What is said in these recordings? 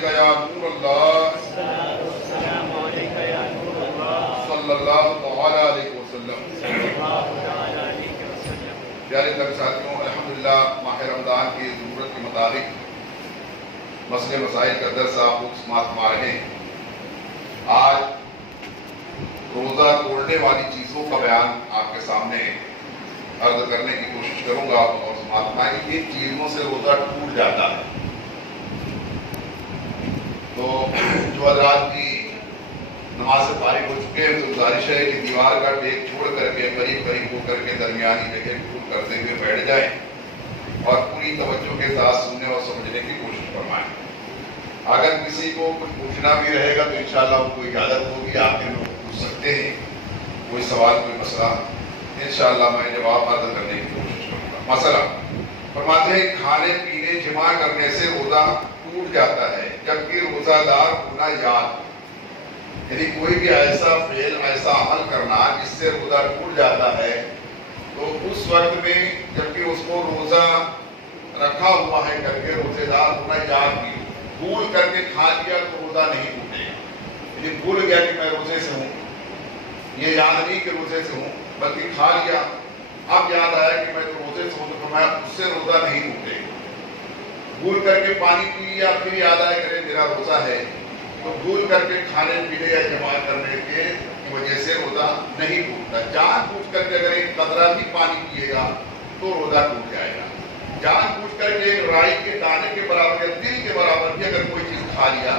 علیکہ یا نور اللہ صلی اللہ تعالی علیہ وسلم۔ پیارے تک ساتھیوں، الحمدللہ ماہ رمضان کی ضرورت کے مطابق مسئلے مسائل کا درس آپ لوگ سماعت فرما رہے ہیں۔ آج روزہ توڑنے والی چیزوں کا بیان آپ کے سامنے عرض کرنے کی کوشش کروں گا اور سماعت فرمائیں کہ کن چیزوں سے روزہ ٹوٹ جاتا ہے۔ تو جو حضرات کی نماز سے فارغ ہو چکے ہیں، تو گزارش ہے کہ دیوار کا ٹیک چھوڑ کر کے قریب قریب ہو کر کے درمیانی جگہ پور کرتے ہوئے بیٹھ جائیں اور پوری توجہ کے ساتھ سننے اور سمجھنے کی کوشش فرمائیں۔ اگر کسی کو کچھ پوچھنا بھی رہے گا تو انشاءاللہ ان کو اجازت ہوگی، آپ کے لوگ پوچھ سکتے ہیں، کوئی سوال کوئی مسئلہ انشاءاللہ میں جواب عرض کرنے کی کوشش کروں گا۔ مسئلہ فرماتے ہیں کھانے پینے جمع کرنے سے روزہ ٹوٹ جاتا ہے جبکہ روزہ دار ہونا یاد، یعنی کوئی بھی ایسا فعل ایسا عمل کرنا جس سے روزہ ٹوٹ جاتا ہے تو اس وقت میں جبکہ اس کو روزہ رکھا ہوا ہے کر کے روزے دار ہونا یاد بھی، بھول کر کے کھا لیا تو روزہ نہیں ٹوٹے گا۔ یعنی بھول گیا کہ میں روزے سے ہوں، یہ یاد نہیں کہ روزے سے ہوں، بلکہ کھا لیا، اب یاد آیا کہ میں تو روزے سے ہوں، تو میں اس سے روزہ نہیں ٹوٹے گا۔ بھول کر کے پانی پی لیا، پھر یاد آیا کہ میرا روزہ ہے، تو بھول کر کے کھانے پینے یا جمع کرنے کے وجہ سے روزہ نہیں ٹوٹتا۔ جان بوجھ کر کے اگر ایک قطرہ بھی پانی پیے گا تو روزہ ٹوٹ جائے گا۔ جان بوجھ کر کے ایک رائی کے دانے کے برابر یا دل کے برابر بھی اگر کوئی چیز کھا لیا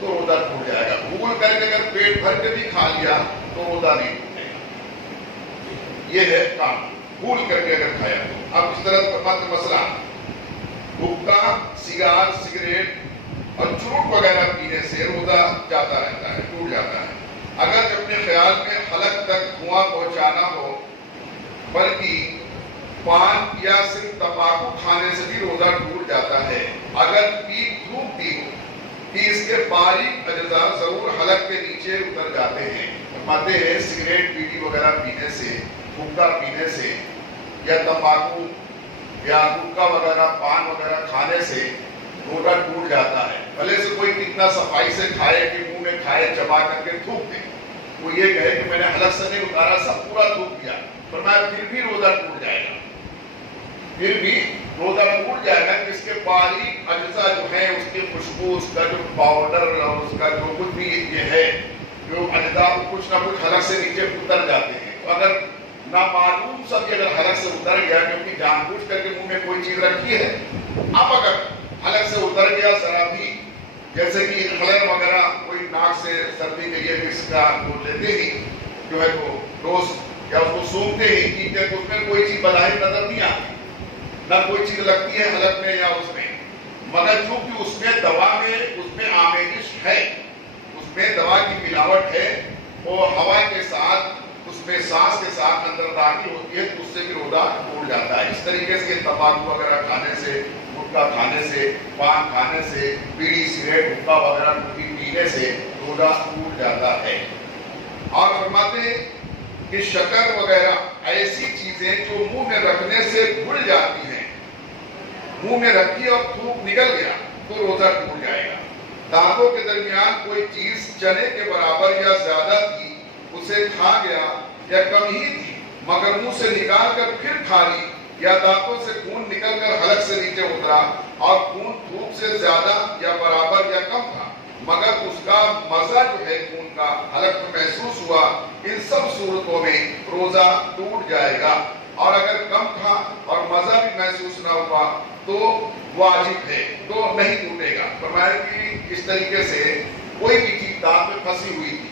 تو روزہ ٹوٹ جائے گا۔ بھول کر کے اگر پیٹ بھر کے بھی کھا لیا تو روزہ نہیں ٹوٹے گا۔ یہ ہے کام، بھول کر کے اگر کھایا تو۔ اب اس طرح کا مسئلہ حقہ، سگار، سگریٹ اور چروٹ وغیرہ پینے سے روزہ جاتا رہتا ہے، ٹوٹ جاتا ہے۔ اگر اپنے خیال میں حلق تک دھواں پہنچانا ہو، بلکہ پان یا صرف تمباکو کھانے سے بھی روزہ ٹوٹ جاتا ہے۔ اگر پیپ دھوپتی ہو کہ اس کے باریک اجزاء ضرور حلق کے نیچے اتر جاتے ہیں۔ فرماتے ہیں سگریٹ بیڑی وغیرہ پینے سے، حقہ پینے سے یا تمباکو یا حقہ وغیرہ پان وغیرہ کھانے سے روزہ ٹوٹ جاتا ہے۔ بھلے سے کوئی کتنا صفائی سے کھائے کہ منہ میں کھائے، چبا کر کے تھوک دے، وہ یہ کہے کہ میں نے حلق سے نہیں اتارا، سب پورا تھوک دیا، فرمایا پھر بھی روزہ ٹوٹ جائے گا، پھر بھی روزہ ٹوٹ جائے گا کہ اس کے باریک اجزاء جو ہیں، اس کی خوشبو، اس کا جو پاؤڈر اور اس کا جو کچھ بھی یہ ہے، جو اجزاء کچھ نہ کچھ حلق سے نیچے اتر جاتے ہیں۔ تو اگر نامعلوم سب اگر حلق سے اتر گیا کیونکہ جان بوجھ کر کے منہ میں کوئی چیز رکھی ہے، اب اگر حلق سے اتر گیا ذرا بھی، جیسے کہ خلل وغیرہ کوئی ناک سے سردی کے یہ مکس کا وہ لیتے ہی جو ہے وہ روز یا اس کو سونگتے ہی پیتے تو اس میں کوئی چیز بظاہر نظر نہیں آتی، نہ کوئی چیز لگتی ہے حلق میں یا اس میں، مگر چونکہ اس میں دوا میں اس میں آمیزش ہے، اس میں دوا کی ملاوٹ ہے، وہ ہوا کے ساتھ اس میں سانس کے ساتھ اندر داخل ہوتی ہے تو اس سے بھی روزہ ٹوٹ جاتا ہے۔ اس طریقے سے تمباکو وغیرہ کھانے سے، گٹکا کھانے سے، پان کھانے سے، بیڑی سگریٹ حقہ وغیرہ پینے سے روزہ ٹوٹ جاتا ہے۔ اور فرماتے ہیں کہ شکر وغیرہ ایسی چیزیں جو منہ میں رکھنے سے گھل جاتی ہیں، منہ میں رکھی اور تھوک نکل گیا تو روزہ ٹوٹ جائے گا۔ دانتوں کے درمیان کوئی چیز چنے کے برابر یا زیادہ تھی، اسے کھا گیا یا کم ہی تھی مگر منہ سے نکال کر پھر کھا لی، یا دانتوں سے خون نکل کر حلق سے نیچے اترا اور خون تھوک سے زیادہ یا برابر یا کم تھا مگر اس کا مزہ جو ہے خون کا حلق میں محسوس ہوا، ان سب صورتوں میں روزہ ٹوٹ جائے گا۔ اور اگر کم تھا اور مزہ بھی محسوس نہ ہوا تو واجب ہے، تو نہیں ٹوٹے گا۔ فرمایا کہ اس طریقے سے کوئی بھی چیز دانت میں پھنسی ہوئی تھی،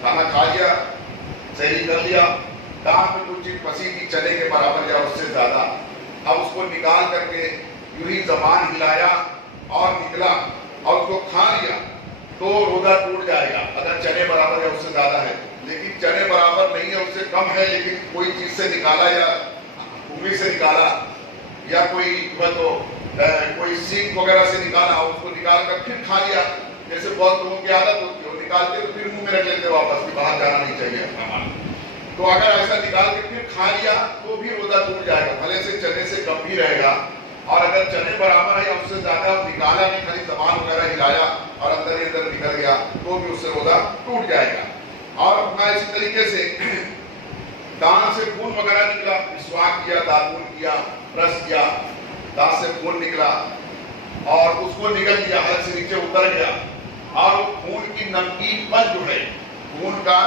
کھانا کھا لیا، سحری کر لیا، دانت میں کچھ چیز پھنسی تھی چنے کے برابر یا اس سے زیادہ، اب اس کو نکال کر کے یوں ہی زبان ہلایا اور نکلا اور اس کو کھا لیا تو روزہ ٹوٹ جائے گا اگر چنے برابر یا اس سے زیادہ ہے۔ لیکن چنے برابر نہیں ہے، اس سے کم ہے، لیکن کوئی چیز سے نکالا یا انگلی سے نکالا یا کوئی کوئی سینگ وغیرہ سے نکالا، اس کو نکال کر پھر کھا لیا، جیسے بہت لوگوں کی عادت ہوتی ہے وہ نکالتے تو پھر منہ میں رکھ لیتے واپس، کہ باہر جانا نہیں چاہیے اپنا۔ تو اگر ایسا نکال کے پھر کھا لیا تو بھی روزہ ٹوٹ جائے گا، بھلے سے چنے سے کم بھی رہے گا اور اگر چنے برابر ہے یا اس سے زیادہ نکالا نہیں، خالی زبان وغیرہ ہلایا اور اندر ہی اندر نکل گیا تو بھی اس سے روزہ ٹوٹ جائے گا۔ اور اپنا اسی طریقے سے دانت سے خون وغیرہ نکلا، مسواک کیا، داتون کیا، برش کیا، دانت سے خون نکلا اور اس کو نگل لیا، حلق سے نیچے اتر گیا، اور خون کی نمکین پن جو ہے، خون کا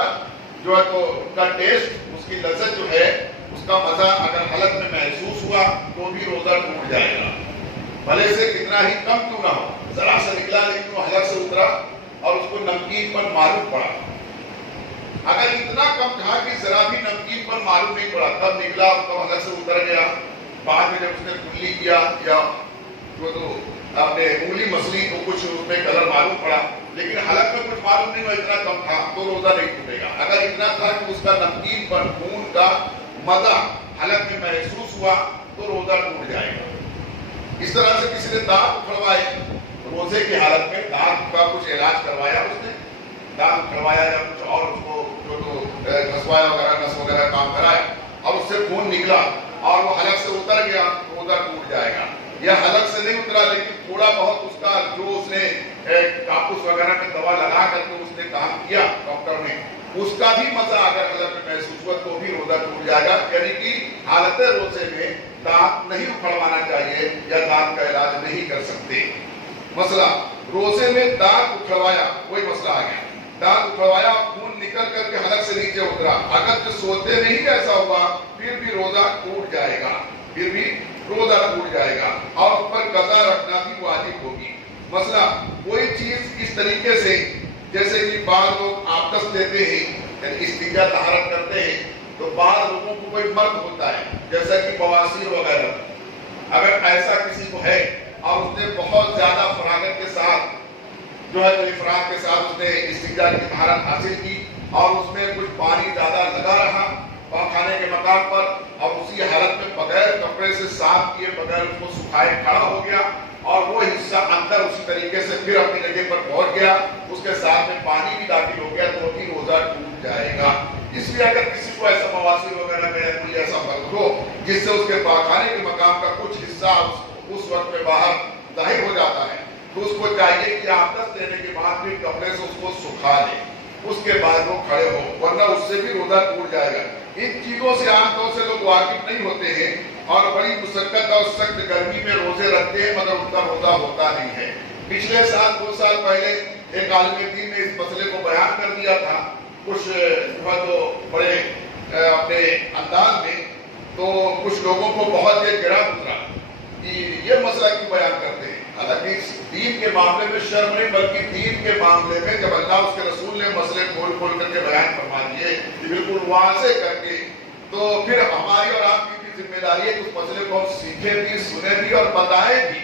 جو ہے تو اس کا ٹیسٹ، اس کی لذت جو ہے، اس کا مزہ اگر حلق میں محسوس ہوا تو بھی روزہ ٹوٹ جائے گا، بھلے سے کتنا ہی کم کیوں نہ ہو، ذرا سا نکلا لیکن وہ حلق سے اترا اور اس کو نمکین پن معلوم پڑا۔ اگر اتنا کم تھا کہ ذرا بھی نمکین پن معلوم نہیں پڑا، تب نکلا اور تب حلق سے اتر گیا، بعد میں جب اس نے کلی کیا یا جو تو اپنے انگلی مسلی تو کچھ اس میں کلر معلوم پڑا، لیکن حلق میں کچھ معلوم نہیں ہوا، اتنا کم تھا تو روزہ نہیں ٹوٹے گا۔ اگر اتنا تھا کہ اس کا نمکین پن، خون کا مزہ حلق میں محسوس ہوا تو روزہ ٹوٹ جائے گا۔ اس طرح سے کسی نے دانت اکھڑوائے، روزے کی حالت میں دانت کا کچھ علاج کروایا، اس نے دانت اکھڑوایا یا کچھ اور اس کو جو تو گھسوایا وغیرہ، نس وغیرہ کام کرایا اور اس سے خون نکلا اور وہ حلق سے اتر گیا، روزہ ٹوٹ جائے گا۔ یا حلق سے نہیں اترا لیکن تھوڑا بہت اس کا جو اس نے کاپوس وغیرہ میں دوا لگا کر کے اس نے کام کیا ڈاکٹر نے، اس کا بھی مزہ اگر حلق میں محسوس ہوا تو بھی روزہ ٹوٹ جائے گا۔ یعنی کہ حالت روزے میں دانت نہیں اکھڑوانا چاہیے یا دانت کا علاج نہیں کر سکتے۔ مسئلہ روزے میں دانت اکھڑوایا، کوئی مسئلہ آ گیا، دانت اکھڑوایا، خون نکل کر کے حلق سے نیچے اترا، اگر جو سوتے نہیں ایسا ہوا پھر بھی روزہ ٹوٹ جائے گا، پھر بھی روزہ ٹوٹ جائے گا اور اس پر قضا رکھنا بھی واجب ہوگی۔ مسئلہ کوئی چیز اس طریقے سے، جیسے کہ بعض لوگ آپس دیتے ہیں یعنی استنجا طہارت کرتے ہیں، تو بعض لوگوں کو کوئی مرض ہوتا ہے جیسا کہ بواسیر وغیرہ، اگر ایسا کسی کو ہے اور اس نے بہت زیادہ فراغت کے ساتھ جو ہے افراد کے ساتھ اس نے استنجا کی طہارت حاصل کی اور اس میں کچھ پانی زیادہ لگا رہا پاخانے کے مقام پر اور اسی حالت میں بغیر کپڑے سے صاف کیے بغیر اس کو سکھائے کھڑا ہو گیا اور وہ حصہ اندر اسی طریقے سے پھر اپنی جگہ پر پہنچ گیا، اس کے ساتھ میں پانی بھی داخل ہو گیا تو بھی روزہ ٹوٹ جائے گا۔ اس لیے اگر کسی کو ایسا بواسیر وغیرہ کا یا کوئی ایسا مرض ہو جس سے اس کے پاخانے کے مقام کا کچھ حصہ اس وقت میں باہر ظاہر ہو جاتا ہے تو اس کو چاہیے کہ آپس دینے کے بعد بھی کپڑے سے اس کو سکھا لے، اس کے بعد وہ کھڑے ہو، ورنہ اس سے بھی روزہ ٹوٹ جائے گا۔ ان چیزوں سے عام طور سے لوگ واقف نہیں ہوتے ہیں اور بڑی مشقت اور سخت گرمی میں روزے رکھتے ہیں مگر ان کا روزہ ہوتا نہیں ہے۔ پچھلے سال 2 سال پہلے ایک عالم دین نے اس مسئلے کو بیان کر دیا تھا کچھ تو بڑے اپنے انداز میں، تو کچھ لوگوں کو بہت یہ گرا گزرا کہ یہ مسئلہ کیوں بیان کرتے ہیں، حالانکہ دین کے معاملے میں شرم نہیں بلکہ دین کے معاملے میں جب اللہ اس کے رسول نے مسئلے کھول کھول کر کے بیان فرما دیے بالکل واضح کر کے، تو پھر ہماری اور آپ کی بھی ذمہ داری ہے کہ اس مسئلے کو ہم سیکھیں بھی، سنیں بھی اور بتائیں بھی۔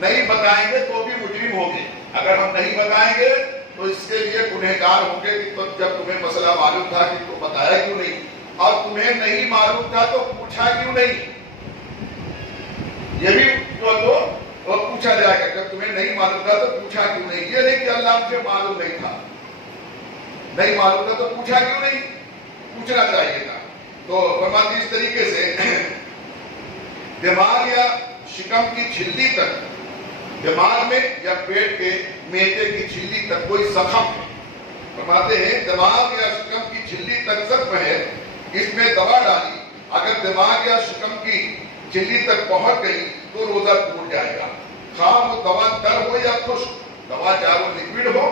نہیں بتائیں گے تو بھی مجرم ہوں گے، اگر ہم نہیں بتائیں گے تو اس کے لیے گنہگار ہوں گے کہ جب تمہیں مسئلہ معلوم تھا کہ تم بتایا کیوں نہیں، اور تمہیں نہیں معلوم تھا تو پوچھا کیوں نہیں، یہ بھی تو پوچھا جائے گا، جب تمہیں نہیں معلوم تھا تو پوچھا کیوں نہیں۔ یہ نہیں کہ اللہ مجھے معلوم نہیں تھا، نہیں معلوم تھا تو پوچھا کیوں نہیں، پوچھنا چاہیے تھا۔ تو فرماتے اس طریقے سے دماغ یا شکم کی جھلی تک، دماغ میں یا پیٹ کے میدے کی جھلی تک کوئی زخم ہے، فرماتے ہیں دماغ یا شکم کی جھلی تک زخم ہے، اس میں دوا ڈالی، اگر دماغ یا شکم کی جھلی تک پہنچ گئی تو روزہ ٹوٹ جائے گا، خواہ وہ دوا تر ہو یا خشک، دوا چاہے وہ لکوڈ ہو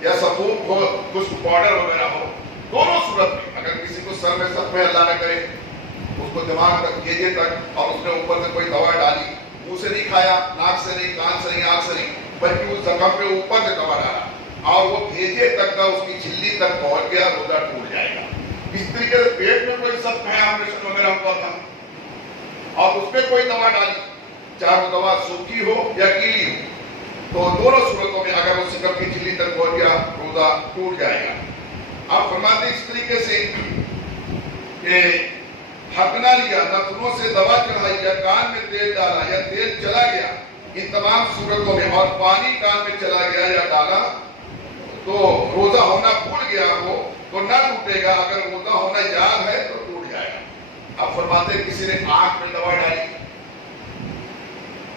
یا سفوف ہو، خشک پاؤڈر وغیرہ ہو، دونوں صورت میں اگر کسی کو سر میں زخم ہے اللہ نہ کرے، اس کو دماغ تک بھیجے تک اور اس نے اوپر سے کوئی دوا ڈالی، منہ سے نہیں کھایا، ناک سے نہیں، کان سے نہیں، آنکھ سے نہیں، بلکہ اس زخم پہ اوپر سے دوا ڈالا اور وہ بھیجے تک کا اس کی جھلی تک پہنچ گیا، روزہ ٹوٹ جائے گا۔ اس طریقے سے پیٹ میں کوئی زخم ہے، آپریشن وغیرہ ہوا تھا اور اس میں کوئی دوا ڈالی، چاہے وہ دوا سوکھی ہو یا گیلی ہو، تو دونوں صورتوں میں اگر وہ شکم کی جھلی تک پہنچ گیا روزہ ٹوٹ جائے گا۔ آپ فرماتے اس طریقے سے کہ ہکنا لیا، نتنوں سے دوا چڑھائی یا کان میں تیل ڈالا یا تیل چلا گیا، ان تمام صورتوں میں، اور پانی کان میں چلا گیا یا ڈالا تو روزہ ہونا بھول گیا ہو تو نہ ٹوٹے گا، اگر روزہ ہونا یاد ہے تو ٹوٹ جائے گا۔ اب فرماتے کسی نے آنکھ میں دوا ڈالی،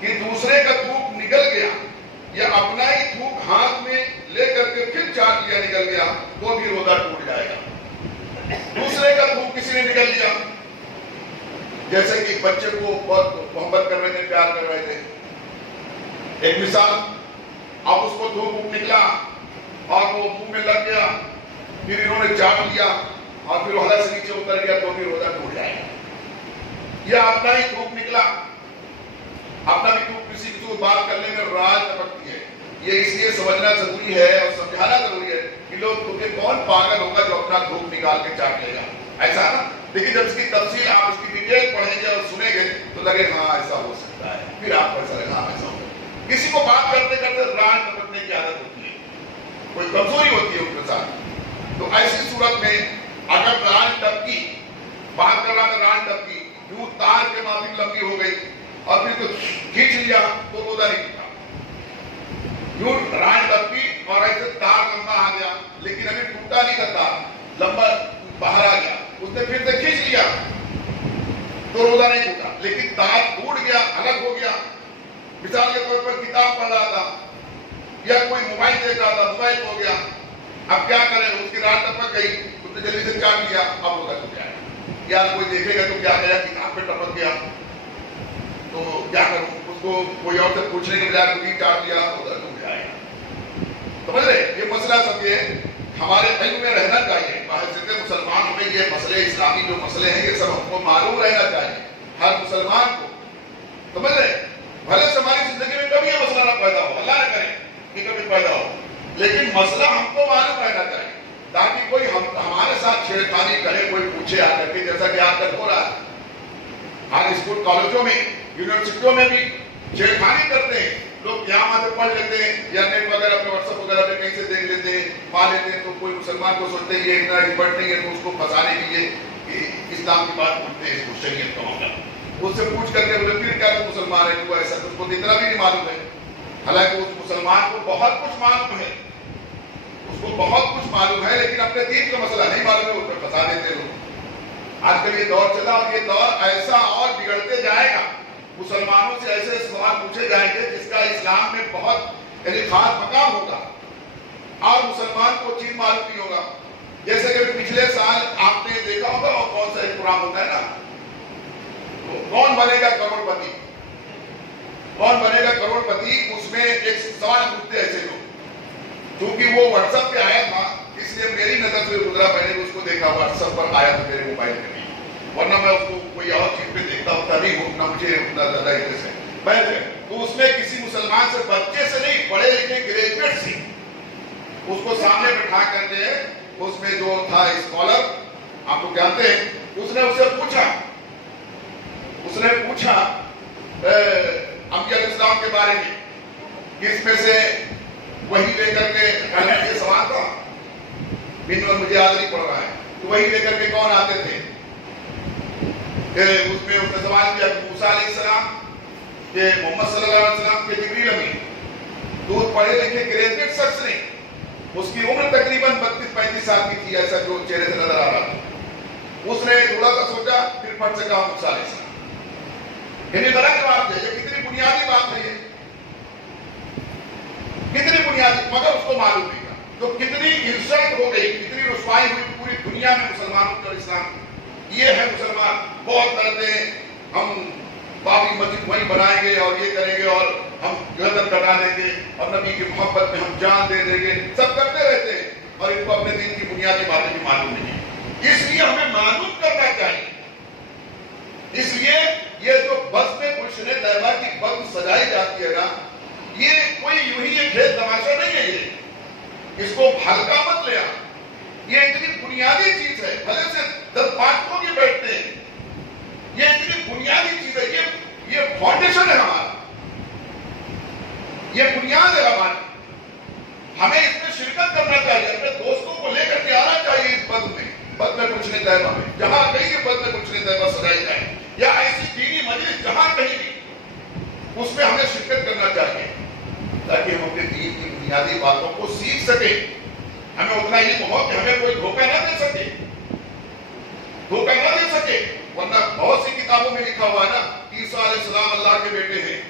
کہ دوسرے کا تھوک نکل گیا یا اپنا ہی تھوک ہاتھ میں لے کر کے پھر چاٹ لیا نکل گیا تو بھی روزہ ٹوٹ جائے گا. دوسرے کا تھوک کسی نے نکل لیا, جیسے کہ بچے کو بہت محبت کر رہے تھے, پیار کر رہے تھے, ایک مثال, اب اس کو تھوک نکلا اور وہ منہ میں لگ گیا, پھر انہوں نے چاٹ لیا اور پھر وہ حلق سے نیچے اتر گیا تو بھی روزہ ٹوٹ جائے گا. یا اپنا ہی تھوک نکلا, اپنا بھی تھوک کسی کو بات کرنے میں راج ٹپکتی ہے. یہ اس لیے سمجھنا ضروری ہے اور سمجھانا ضروری ہے کہ لوگ تمہیں کون پاگل ہوگا جو اپنا تھوک نکال کے چاٹ لے گا, ایسا نا. لیکن جب اس کی تفصیل آپ اس کی ڈیٹیل پڑھیں گے اور سنیں گے تو لگے ہاں ایسا ہو سکتا ہے, پھر آپ کو ایسا لگے ہاں ایسا ہوگا. کسی کو بات کرتے کرتے راج ٹپکنے کی عادت ہوتی ہے, کوئی کمزوری ہوتی ہے ان کے ساتھ, تو ایسی صورت میں اگر ران ٹپکی, بات کر رہا تھا ران ٹپکی, یوں تار کے مابین لمبی ہو گئی اور پھر تو کھینچ لیا تو روزہ نہیں ٹوٹا. یوں ران ٹپکی اور ایسے تار لمبا آ گیا لیکن ابھی ٹوٹا نہیں تھا تار, لمبا باہر آ گیا, اس نے پھر سے کھینچ لیا تو روزہ نہیں ٹوٹا. لیکن تار ٹوٹ گیا, الگ ہو گیا. مثال کے طور پر کتاب پڑھ رہا تھا یا کوئی موبائل دیکھ رہا تھا, موبائل ہو گیا, اب کیا کریں, اس کی رات ٹپک گئی, اس نے جلدی سے چاٹ لیا, اب روزہ ٹوٹ جائے. یا کوئی دیکھے گا تو کیا گیا, کتاب پہ ٹپک گیا تو کیا کروں, اس کو کوئی اور سے پوچھنے کے بجائے خود ہی چاٹ لیا, روزہ ٹوٹ جائے گا. سمجھ رہے, یہ مسئلہ سب یہ ہمارے علم میں رہنا چاہیے. بحیثیت مسلمان میں یہ مسئلے, اسلامی جو مسئلے ہیں, یہ سب ہم کو معلوم رہنا چاہیے ہر مسلمان کو. سمجھ رہے, بھلے سے ہماری زندگی میں کبھی یہ مسئلہ نہ پیدا ہو, اللہ نہ کرے کہ کبھی پیدا ہو, لیکن مسئلہ ہم کو معلوم رہنا چاہیے تاکہ کوئی ہمارے ساتھ چھیڑخانی کرے, کوئی پوچھے آ کر کے, جیسا کہ آج کل ہو رہا ہے. ہر اسکول کالجوں میں, یونیورسٹیوں میں بھی چھیڑخانی کرتے ہیں لوگ. یہاں سے پڑھ لیتے ہیں یا نیٹ وغیرہ پہ, واٹس ایپ وغیرہ پہ کہیں سے دیکھ لیتے ہیں, پا لیتے ہیں, تو کوئی مسلمان کو سوچتے ہیں یہ اتنا ایکسپرٹ نہیں ہے تو اس کو پھنسانے کے لیے اسلام کی بات پوچھتے ہیں, اس کو شریعت کا معاملہ, اس سے پوچھ کر کے بولے پھر کیا تو مسلمان ہے, تو ایسا, اس کو اتنا بھی نہیں معلوم ہے. حالانکہ اس مسلمان کو بہت کچھ معلوم ہے, اس کو بہت کچھ معلوم ہے, لیکن اپنے دین کا مسئلہ نہیں معلوم ہے, اس پہ پھنسا دیتے لوگ. آج کل یہ دور چلا اور یہ دور ایسا اور بگڑتے جائے گا. مسلمانوں سے ایسے سوال پوچھے جائیں گے جس کا اسلام میں بہت خاص مقام ہوگا اور مسلمان کو چیز معلوم نہیں ہوگا. جیسے کہ پچھلے سال آپ نے دیکھا ہوگا, اور کون سا ایک پروگرام ہوتا ہے نا, کون بنے گا کروڑ پتی, کون بنے گا کروڑ پتی, اس میں ایک سوال پوچھتے ایسے لوگ. کیونکہ وہ واٹس ایپ پہ آیا تھا اس لیے میری نظر سے گزرا, میں نے اس کو دیکھا واٹس ایپ پر آیا تھا میرے موبائل میں, ورنہ میں اس کو کوئی اور چیز پہ دیکھتا ہوتا نہیں ہوں, نہ مجھے اتنا زیادہ انٹرسٹ ہے. تو اس میں کسی مسلمان سے, بچے سے نہیں, پڑھے لکھے گریجویٹ سے, اس کو سامنے بٹھا کر کے, اس میں جو تھا اسکالر, آپ کو جانتے ہیں, اس نے اس سے پوچھا انبیاء علیہ السلام کے بارے میں کہ اس میں سے وہی لے کر کے, یہ سوال تھا بن اور مجھے یاد نہیں پڑ رہا ہے, تو وہی لے کر کے کون آتے تھے. اس میں اس نے سوال کیا کہ موسیٰ علیہ السلام, کہ محمد صلی اللہ علیہ وسلم, کے جبریل امین. تو پڑھے لکھے گریجویٹ شخص نے, اس کی عمر تقریباً 32-35 سال کی تھی, ایسا جو چہرے سے نظر آ رہا تھا. اس نے تھوڑا سا سوچا, پھر پھٹ سے کہا موسیٰ علیہ السلام. یعنی غلط جواب ہے, یہ کتنی بنیادی بات ہے, یہ کتنی بنیادی, مگر اس کو معلوم نہیں تھا. تو کتنی انسلٹ ہو گئی, کتنی رسوائی ہوئی پوری دنیا میں مسلمانوں کا. اسلام یہ ہے, مسلمان بہت کرتے ہیں, ہم بابری مسجد وہیں بنائیں گے اور یہ کریں گے اور ہم گردن کٹا دیں گے اور نبی کی محبت میں ہم جان دے دیں گے, سب کرتے رہتے ہیں, اور ان کو اپنے دین کی بنیادی باتیں بھی معلوم نہیں ہیں. اس لیے ہمیں معلوم کرنا چاہیے. اس لیے یہ جو بزم گلشن طیبہ کی بزم سجائی جاتی ہے نا, یہ کوئی یوں ہی ایک کھیل تماشا نہیں ہے, یہ اس کو ہلکا مت لیا. یہ اتنی بنیادی چیز ہے, بھلے سے 10-5 لوگ یہ بیٹھتے ہیں, یہ اتنی بنیادی چیز ہے, یہ فاؤنڈیشن ہے ہمارا, یہ بنیاد ہے ہماری. ہمیں اس میں شرکت کرنا چاہیے, اپنے دوستوں کو لے کر کے آنا چاہیے اس بزم میں, بزم گلشن طیبہ میں, جہاں کہیں یہ بزم گلشن طیبہ سجائی جائے, یا ایسی دینی مجلس جہاں کہیں بھی, اس میں ہمیں شرکت کرنا چاہیے تاکہ ہم اپنے دین کی بنیادی باتوں کو سیکھ سکیں. ہمیں اتنا علم ہو کہ ہمیں کوئی دھوکہ نہ دے سکے, دھوکہ نہ دے سکے. ورنہ بہت سی کتابوں میں لکھا ہوا ہے نا, عیسیٰ علیہ السلام اللہ کے بیٹے ہیں,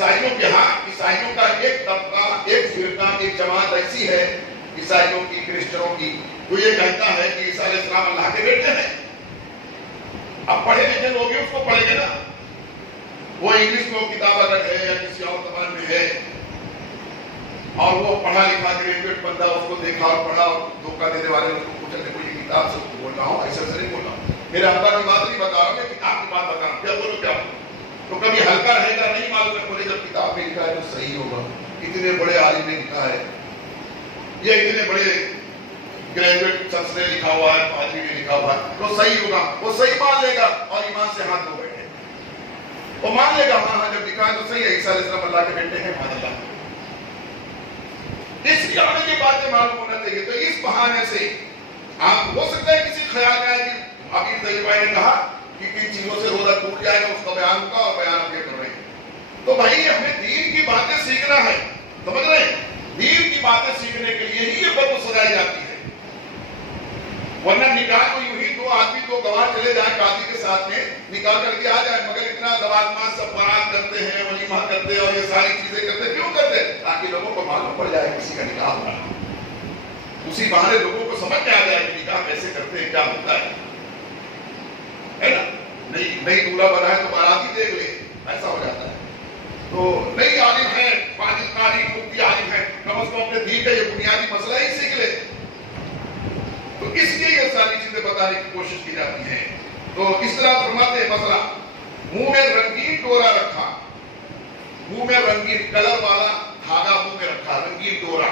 عیسائیوں کے ہاں عیسائیوں کا ایک طبقہ، ایک فرقہ، ایک جماعت ایسی ہے عیسائیوں کی، کرسچنوں کی، تو یہ کہتا ہے کہ عیسیٰ علیہ السلام اللہ کے بیٹے ہیں۔ اب پڑھے لکھے لوگ اس کو پڑھیں گے نا، وہ انگلش میں وہ کتاب اگر ہے یا کسی اور زبان میں ہے اور وہ پڑھا لکھا گریجویٹ بندہ اس کو دیکھا اور پڑھا اور دھوکہ دینے والے اس کو پوچھا کہ یہ کتاب سے بول رہا ہوں، ایسے نہیں بول رہا ہوں، میرے ابا کی بات نہیں بتا رہا ہوں، میں کتاب کی بات بتا رہا ہوں، کیا بولو کیا بولو؟ تو کبھی ہلکا رہے گا نہیں معلوم ہے، بولے جب کتاب میں لکھا ہے تو صحیح ہوگا، اتنے بڑے عالم نے لکھا ہے یا اتنے بڑے گریجویٹ شخص نے لکھا ہوا ہے، پادری نے لکھا ہوا ہے تو صحیح ہوگا، وہ صحیح مان لے گا اور ایمان سے ہاتھ دھو بیٹھے وہ مان لے گا ہاں جب لکھا ہے تو صحیح ہے، عیسیٰ علیہ السلام اللہ کے بیٹے ہیں، مان اللہ۔ اس لیے ہمیں یہ باتیں معلوم ہونا چاہیے۔ تو اس بہانے سے آپ ہو سکتا ہے کسی خیال میں آئے کہ ابھی طیب بھائی نے کہا کہ کن چیزوں سے روزہ ٹوٹ جائے گا، اس کا بیان ہوگا اور بیان آپ یہ کر رہے ہیں، تو بھائی ہمیں دین کی باتیں سیکھنا ہے، سمجھ رہے ہیں؟ دین کی باتیں سیکھنے کے لیے ہی یہ بات سجائی جاتی ہے، ورنہ نکاح کو یوں ہی دو آدمی دو گواہ چلے جائیں قاضی کے ساتھ میں نکاح کر کے آ جائیں، مگر اتنا لوازمات سب بارات کرتے ہیں، ولیمہ کرتے ہیں اور یہ ساری چیزیں کرتے ہیں، کیوں کرتے ہیں؟ تاکہ لوگوں کو معلوم پڑ جائے کسی کا نکاح ہو رہا ہے، اسی بہانے لوگوں کو سمجھ میں آ جائے کہ نکاح کیسے کرتے ہیں، کیا ہوتا ہے نا؟ نئی دولہا بنا ہے تو باراتی دیکھ لے، ایسا ہو جاتا ہے۔ تو نئی عالم ہے، فاضل قاری مفتی عالم ہے، کم از کم اپنے دین کا یہ بنیادی مسئلہ ہی سیکھ لے، تو اس لیے یہ ساری چیزیں بتانے کی کوشش کی جاتی ہے۔ تو اس طرح فرماتے ہیں مسئلہ، منہ میں رنگین ڈورا رکھا، منہ میں رنگین کلر والا دھاگا منہ میں رکھا، رنگین ڈورا،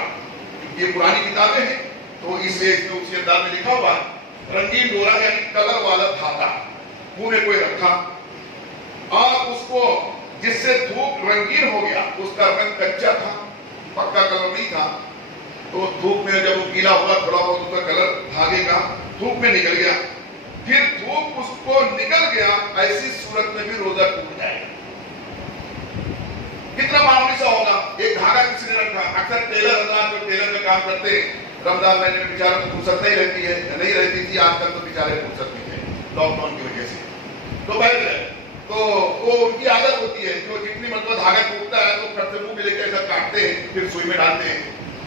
یہ پرانی کتابیں ہیں تو اس اسی انداز میں لکھا ہوا ہے، رنگین ڈورا یعنی کلر والا دھاگا منہ میں کوئی رکھا، اور اس کو جس سے دھوپ رنگین ہو گیا، اس کا رنگ کچا تھا، پکا کلر نہیں تھا، تو دھوپ میں جب وہ گیلا ہوا تھوڑا بہت اس کا کلر دھاگے کا دھوپ میں نکل گیا، پھر دھوپ اس کو نکل گیا، ایسی صورت میں بھی روزہ ٹوٹ جائے گا۔ کتنا معمولی سا ہوگا، ایک دھاگا کسی نے رکھا، اکثر ٹیلر حضرات جو ٹیلر میں کام کرتے ہیں، رمضان مہینے میں بیچاروں کو فرصت نہیں رہتی ہے، نہیں رہتی تھی، آج کل تو بیچارے فرصت نہیں ہے لاک ڈاؤن کی وجہ سے، تو بیٹھ گئے، تو وہ ان کی عادت ہوتی ہے جو جتنی مرتبہ دھاگا ٹوٹتا ہے تو پھر سے منہ میں لے کے ایسا کاٹتے ہیں، پھر سوئی میں ڈالتے ہیں،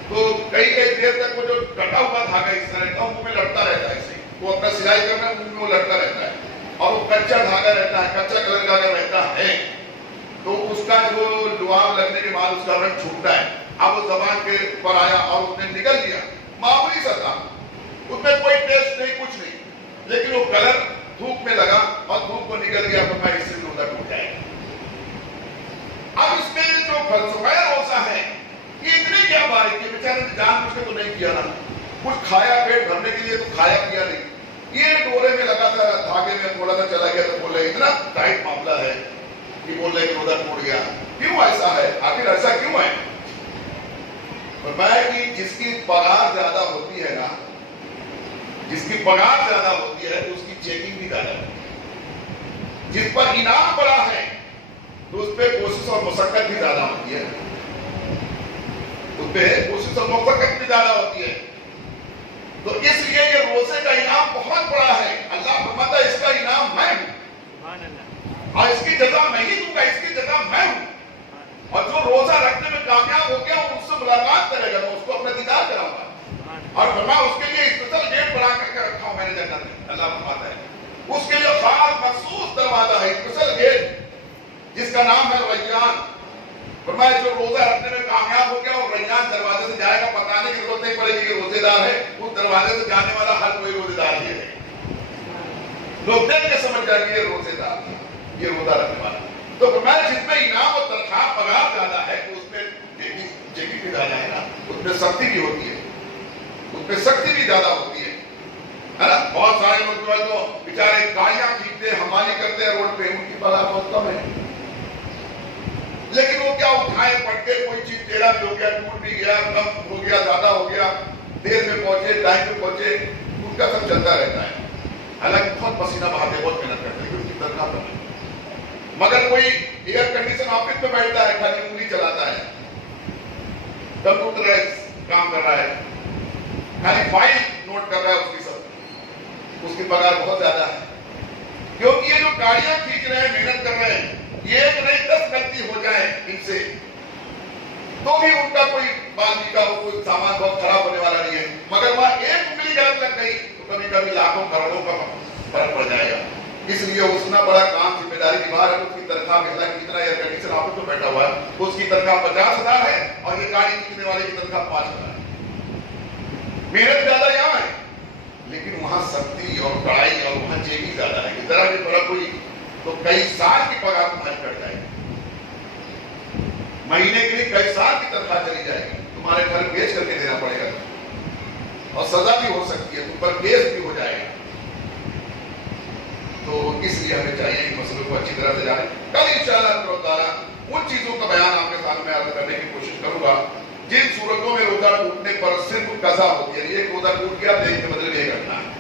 تو کئی دیر تک وہ جو کٹا ہوا دھاگا اس طرح کا منہ میں لڑتا رہتا ہے، ایسے وہ اپنا سلائی کرنا منہ میں وہ لڑتا رہتا ہے، اور وہ کچا دھاگا رہتا ہے، کچا کلر کا اگر رہتا ہے تو اس کا جو لعاب لگنے کے بعد اس کا رنگ چھوٹتا ہے، اب وہ زبان کے اوپر آیا اور اس نے نکل لیا، معمولی سا تھا، اس میں کوئی ٹیسٹ نہیں، کچھ نہیں، لیکن وہ کلر دھوپ میں لگا اور دھوپ کو نکل گیا تو میں اس سے روزہ ٹوٹ جائے گا۔ اب اس میں جو فلسفہ روزہ ہے یہ اتنے کیا باریک ہے، بیچارے نے جان بوجھ کے تو نہیں کیا نا، کچھ کھایا پیٹ بھرنے کے لیے تو کھایا پیا نہیں، یہ ڈورے میں لگا تھا، دھاگے میں تھوڑا سا چلا گیا تو بول رہے اتنا ٹائٹ معاملہ ہے کہ بول رہے کہ روزہ ٹوٹ گیا، کیوں ایسا ہے، آخر ایسا کیوں ہے؟ فرمایا کہ جس کی پگار زیادہ ہوتی ہے نا، جس کی پگار زیادہ ہوتی ہے اس کی چیکنگ بھی زیادہ ہوتی ہے، جس پر انعام بڑا ہے تو اس پہ کوشش اور مشقت بھی زیادہ ہوتی ہے، اس پہ کوشش اور مشقت بھی زیادہ ہوتی ہے، تو اس لیے یہ روزے کا انعام بہت بڑا ہے، اللہ فرماتا ہے اس کا انعام میں ہوں اور اس کی جزا میں ہی دوں گا، اس کی جزا میں ہوں، اور جو روزہ رکھنے میں کامیاب ہو گیا وہ اس سے ملاقات کرے گا، میں اس کو اپنا دیدار کراؤں گا، اور فرمایا اس کے لیے اسپیشل گیٹ بنا کر کے رکھا ہوں میں نے جنت میں، اللہ فرماتا ہے اس کے لیے خاص مخصوص دروازہ ہے، اسپیشل گیٹ جس کا نام ہے ریان، فرمایا جو روزہ رکھنے میں کامیاب ہو گیا وہ ریان دروازے سے جائے گا، بتانے کی ضرورت نہیں پڑے گی کہ روزے دار ہے، اس دروازے سے جانے والا ہر کوئی روزے دار ہی ہے، لوگ دیکھ کے سمجھ جائیں گے یہ روزے دار ہے، یہ روزہ رکھنے والا، تو فرمایا جس میں انعام اور تنخواہ پگار زیادہ ہے تو اس میں چیکنگ بھی زیادہ ہے نا، اس میں سختی بھی ہوتی ہے، اس میں سختی بھی زیادہ ہوتی ہے نا، بہت سارے لوگ جو ہے تو بیچارے گاڑیاں کھینچتے ہیں، حمالی کرتے ہیں روڈ پہ، ان کی پگار بہت کم ہے، لیکن وہ کیا اٹھائے پڑھ کے کوئی چیز ٹیڑھا بھی ہو گیا، ٹوٹ بھی گیا، کم ہو گیا، زیادہ ہو گیا، دیر میں پہنچے، ٹائم پہ پہنچے، ان کا سب چلتا رہتا ہے، حالانکہ بہت پسینہ بہاتے، بہت محنت کرتے ہیں، ان کی تنخواہ کم ہے، مگر کوئی ایئر کنڈیشن آفس میں بیٹھتا ہے، خالی انگلی چلاتا ہے، کمپیوٹر کام کر رہا ہے، خالی فائل نوٹ کر رہا ہے اس کی سب، اس کی پگار بہت زیادہ ہے، کیونکہ یہ جو گاڑیاں کھینچ رہے ہیں، محنت کر رہے ہیں، یہ ایک نہیں 10 غلطی ہو جائے ان سے تو بھی ان کا کوئی باقی کا کوئی سامان بہت خراب ہونے والا نہیں ہے، مگر وہاں ایک انگلی غلط لگ گئی تو کبھی کبھی لاکھوں کروڑوں کا فرق پڑ جائے گا۔ اس لیے اتنا بڑا کام ذمہ داری نبھا رہا ہے، اس کی تنخواہ محلہ کی اتنا ایئر کنڈیشن آفس میں بیٹھا ہوا ہے، اس کی تنخواہ 50,000 ہے اور یہ گاڑی بیچنے والے کی تنخواہ 5,000 ہے۔ محنت زیادہ یہاں ہے لیکن وہاں سختی اور کڑائی اور وہاں چیکنگ زیادہ ہے، ذرا بھی فرق ہوئی تو کئی سال کی پگار تمہاری کٹ جائے گی، مہینے کے لیے کئی سال کی تنخواہ چلی جائے گی، تمہارے گھر بیچ کر کے دینا پڑے گا اور سزا بھی ہو سکتی ہے، تم پر کیس بھی ہو جائے گا۔ تو اس لیے ہمیں چاہیے کہ مسئلوں کو اچھی طرح سے جانیں۔ کل انشاءاللہ تعالیٰ ان چیزوں کا بیان آپ کے سامنے عرض کرنے کی کوشش کروں گا جن صورتوں میں روزہ ٹوٹنے پر صرف قضا ہوتی ہے، ایک روزہ ٹوٹ گیا تو ایک کے بدلے میں ایک رکھنا ہے،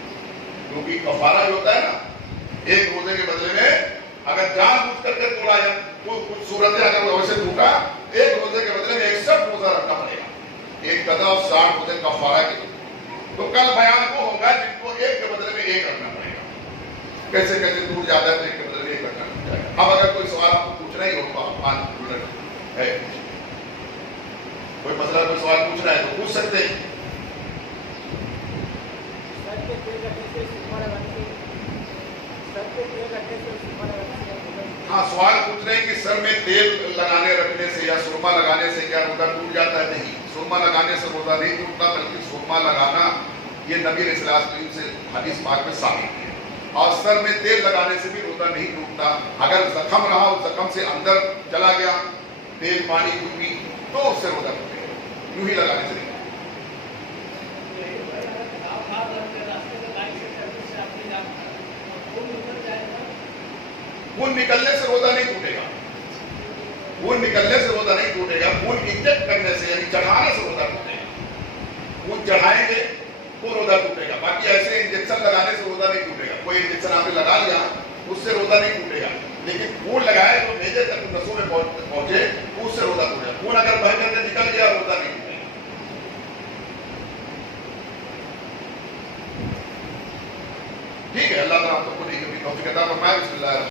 کیونکہ کفارہ جو ہوتا ہے نا، ایک روزے کے بدلے میں اگر جان بوجھ کر کے توڑا یا کچھ صورتیں اگر ویسے ٹوٹا، ایک روزے کے بدلے میں 61 روزہ رکھنا پڑے گا، ایک قضا اور 60 روزے کفارہ کے۔ تو کل بیان وہ ہوگا جن کو ایک کے بدلے میں ایک رکھنا پڑے گا، کیسے کیسے ٹوٹ جاتا ہے تو ایک کے بدلے میں ایک رکھنا پڑے گا۔ اب اگر کوئی سوال آپ کو پوچھنا ہی ہو تو 5 منٹ ہے، کوئی مسئلہ کوئی سوال پوچھنا ہے تو پوچھ سکتے ہیں۔ ہاں، سوال پوچھ رہے ہیں کہ سر میں تیل لگانے رکھنے سے یا سرما لگانے سے کیا روزہ ٹوٹ جاتا ہے؟ نہیں، سرما لگانے سے روزہ نہیں ٹوٹتا، بلکہ سرما لگانا یہ نبی علیہ السلام سے حدیث پاک میں ثابت ہے، اور سر میں تیل لگانے سے بھی روزہ نہیں ٹوٹتا۔ اگر زخم رہا اور زخم سے اندر چلا گیا تیل پانی کچھ بھی تو اس سے روزہ ٹوٹے گا، یوں ہی لگانے سے نہیں۔ خون نکلنے سے روزہ نہیں ٹوٹے گا، خون نکلنے سے روزہ نہیں ٹوٹے گا، خون انجیکٹ کرنے سے یعنی چڑھانے سے روزہ ٹوٹے گا، خون چڑھائیں گے تو روزہ ٹوٹے گا، باقی ایسے انجیکشن لگانے سے روزہ نہیں ٹوٹے گا۔ کوئی انجیکشن آپ نے لگا لیا اس سے روزہ نہیں ٹوٹے گا، لیکن خون لگائے تو بھیجے تک نسوں میں پہنچے اس سے روزہ ٹوٹے گا۔ خون اگر بہہ کر نکل گیا روزہ نہیں ٹوٹے گا۔ ٹھیک ہے، اللہ تعالیٰ آپ کو توفیق عطا فرمائے۔ بسم اللہ۔